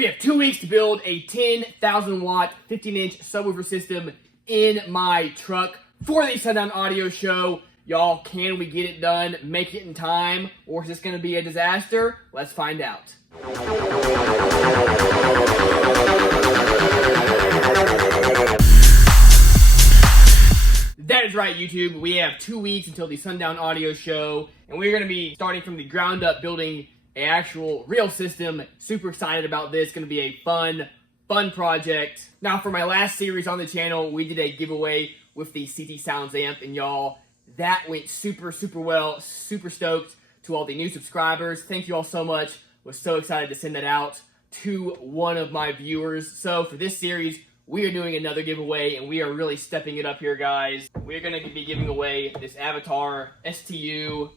We have 2 weeks to build a 10,000 watt, 15-inch subwoofer system in my truck for the Sundown Audio Show. Y'all, can we get it done, make it in time, or is this going to be a disaster? Let's find out. That is right, YouTube. We have 2 weeks until the Sundown Audio Show, and we're going to be starting from the ground up building an actual real system. Super excited about this. Going to be a fun project. Now, for my last series on the channel, we did a giveaway with the CT Sounds amp, and y'all, that went super well. Super stoked to all the new subscribers. Thank you all so much. Was so excited to send that out to one of my viewers. So for this series, we are doing another giveaway, and we are really stepping it up here, guys. We're going to be giving away this Avatar STU.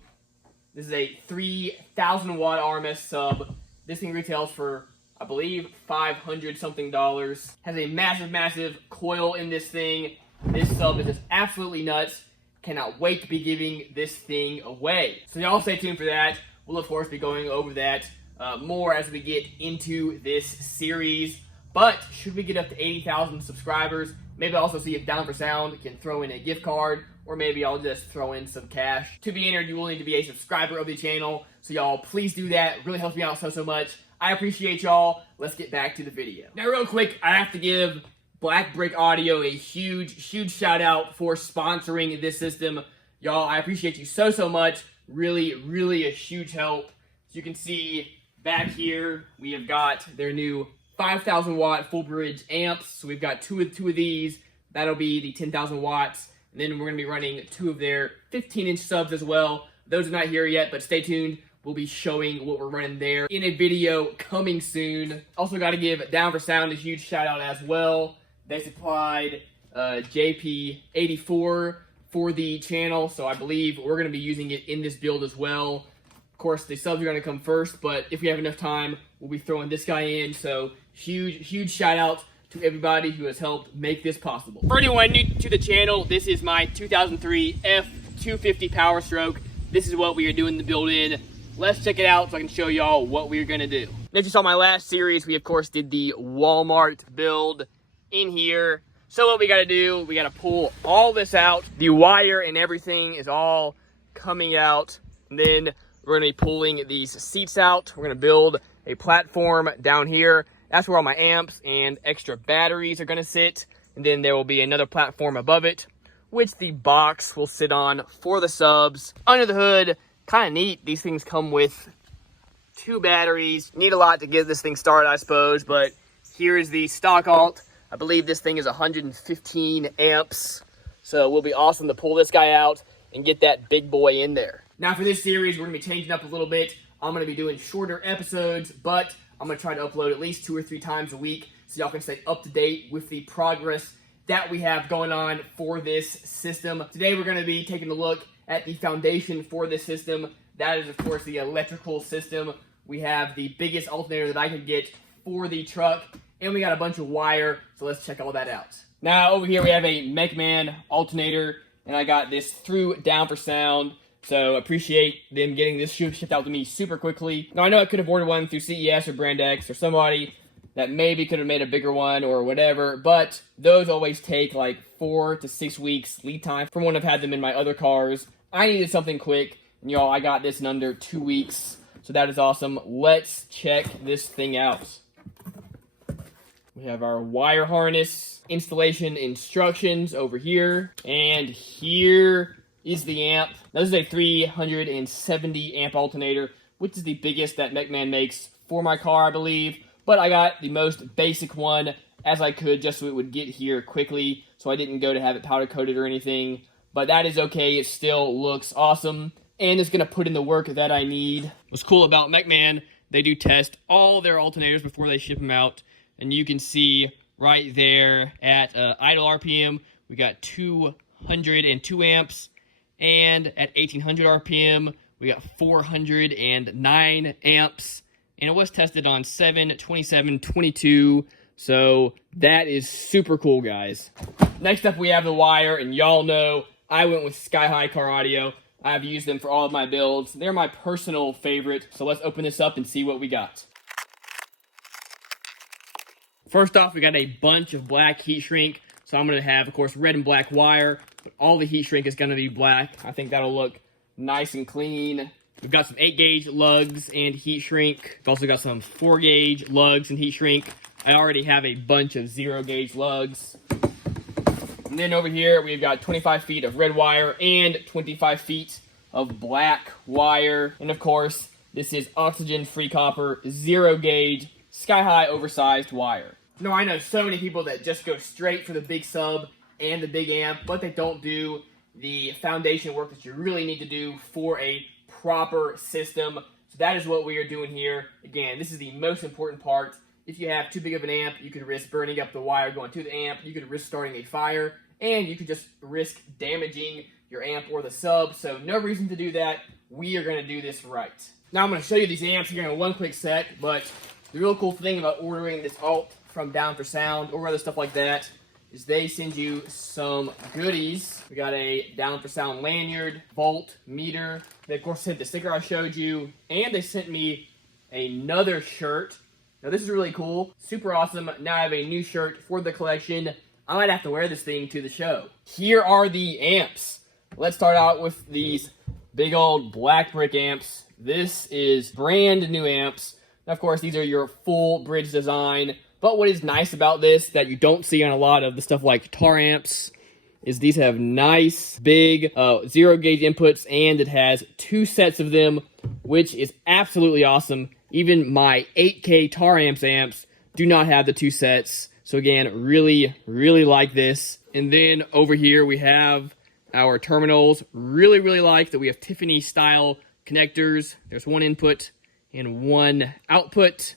This is a 3,000 watt RMS sub. This thing retails for, I believe, $500 something. Has a massive coil in this thing. This sub is just absolutely nuts. Cannot wait to be giving this thing away. So y'all stay tuned for that. We'll of course be going over that more as we get into this series. But should we get up to 80,000 subscribers, maybe I'll also see if Down for Sound can throw in a gift card, or maybe I'll just throw in some cash. To be entered, you will need to be a subscriber of the channel. So y'all, please do that. It really helps me out so much. I appreciate y'all. Let's get back to the video. Now, real quick, I have to give Black Brick Audio a huge shout out for sponsoring this system. Y'all, I appreciate you so much. Really a huge help. As you can see back here, we have got their new 5,000 watt full bridge amps. So we've got two of these. That'll be the 10,000 watts. And then we're going to be running 2 of their 15-inch subs as well. Those are not here yet, but stay tuned. We'll be showing what we're running there in a video coming soon. Also got to give Down for Sound a huge shout out as well. They supplied JP84 for the channel, so I believe we're going to be using it in this build as well. Of course, the subs are going to come first, but if we have enough time, we'll be throwing this guy in. So huge shout out to everybody who has helped make this possible. For anyone new to the channel, this is my 2003 F250 Power Stroke. This is what we are doing the build in. Let's check it out so I can show y'all what we're going to do. If you saw my last series, we of course did the Walmart build in here. So what we got to do, we got to pull all this out. The wire and everything is all coming out. And then we're going to be pulling these seats out. We're going to build a platform down here. That's where all my amps and extra batteries are going to sit. And then there will be another platform above it, which the box will sit on for the subs. Under the hood, kind of neat. These things come with 2 batteries. Need a lot to get this thing started, I suppose. But here is the stock alt. I believe this thing is 115 amps. So it will be awesome to pull this guy out and get that big boy in there. Now for this series, we're going to be changing up a little bit. I'm going to be doing shorter episodes, but I'm going to try to upload at least 2 or 3 times a week so y'all can stay up to date with the progress that we have going on for this system. Today we're going to be taking a look at the foundation for this system. That is, of course, the electrical system. We have the biggest alternator that I could get for the truck, and we got a bunch of wire, so let's check all that out. Now, over here we have a McMahon alternator, and I got this through Down for Sound. So appreciate them getting this shipped out to me super quickly. Now I know I could have ordered one through CES or Brand X or somebody that maybe could have made a bigger one or whatever, but those always take like 4 to 6 weeks lead time from when I've had them in my other cars. I needed something quick, and y'all, I got this in under 2 weeks, so that is awesome. Let's check this thing out. We have our wire harness installation instructions over here, and here is the amp. Now, this is a 370 amp alternator, which is the biggest that McMahon makes for my car, I believe. But I got the most basic one as I could, just so it would get here quickly, so I didn't go to have it powder coated or anything. But that is okay. It still looks awesome, and it's going to put in the work that I need. What's cool about McMahon, they do test all their alternators before they ship them out, and you can see right there at idle RPM, we got 202 amps. And at 1800 RPM, we got 409 amps. And it was tested on 7, 27, 22. So that is super cool, guys. Next up, we have the wire. And y'all know I went with Sky High Car Audio. I've used them for all of my builds. They're my personal favorite. So let's open this up and see what we got. First off, we got a bunch of black heat shrink. So I'm going to have, of course, red and black wire, but all the heat shrink is going to be black. I think that'll look nice and clean. We've got some 8-gauge lugs and heat shrink. We've also got some 4-gauge lugs and heat shrink. I already have a bunch of 0-gauge lugs. And then over here, we've got 25 feet of red wire and 25 feet of black wire. And of course, this is oxygen-free copper, 0-gauge, sky-high oversized wire. No, I know so many people that just go straight for the big sub and the big amp, but they don't do the foundation work that you really need to do for a proper system. So that is what we are doing here. Again, this is the most important part. If you have too big of an amp, you could risk burning up the wire going to the amp, you could risk starting a fire, and you could just risk damaging your amp or the sub. So no reason to do that. We are going to do this right. Now I'm going to show you these amps here in a one-click set, but the real cool thing about ordering this alt from Down for Sound or other stuff like that is they send you some goodies. We got a Down for Sound lanyard, volt, meter. They of course sent the sticker I showed you, and they sent me another shirt. Now this is really cool, super awesome. Now I have a new shirt for the collection. I might have to wear this thing to the show. Here are the amps. Let's start out with these big old black brick amps. This is brand new amps. Now of course these are your full bridge design. But what is nice about this that you don't see on a lot of the stuff like guitar amps is these have nice, big, 0-gauge inputs, and it has 2 sets of them, which is absolutely awesome. Even my 8K tar amps do not have the 2 sets. So again, really, really like this. And then over here we have our terminals. Really, really like that we have Tiffany style connectors. There's 1 input and 1 output.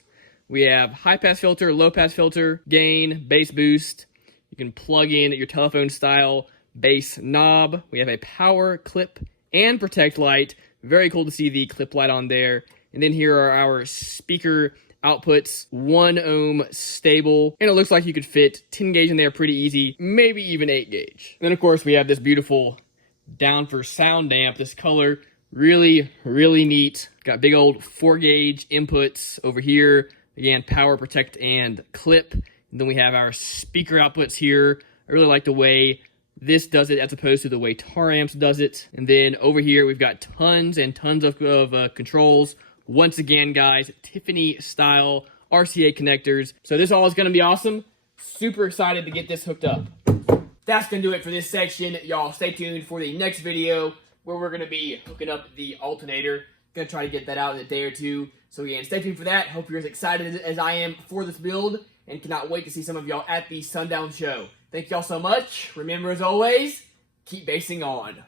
We have high pass filter, low pass filter, gain, bass boost. You can plug in your telephone style bass knob. We have a power clip and protect light. Very cool to see the clip light on there. And then here are our speaker outputs, 1 ohm stable. And it looks like you could fit 10 gauge in there pretty easy, maybe even 8 gauge. And then of course we have this beautiful Down for Sound amp, this color. Really, really neat. Got big old 4-gauge inputs over here. Again, power, protect, and clip. And then we have our speaker outputs here. I really like the way this does it as opposed to the way tar amps does it. And then over here, we've got tons and tons of controls. Once again, guys, Tiffany style RCA connectors. So this all is going to be awesome. Super excited to get this hooked up. That's going to do it for this section. Y'all stay tuned for the next video where we're going to be hooking up the alternator. Going to try to get that out in a day or two. So again, stay tuned for that. Hope you're as excited as I am for this build, and cannot wait to see some of y'all at the Sundown Show. Thank y'all so much. Remember, as always, keep basing on.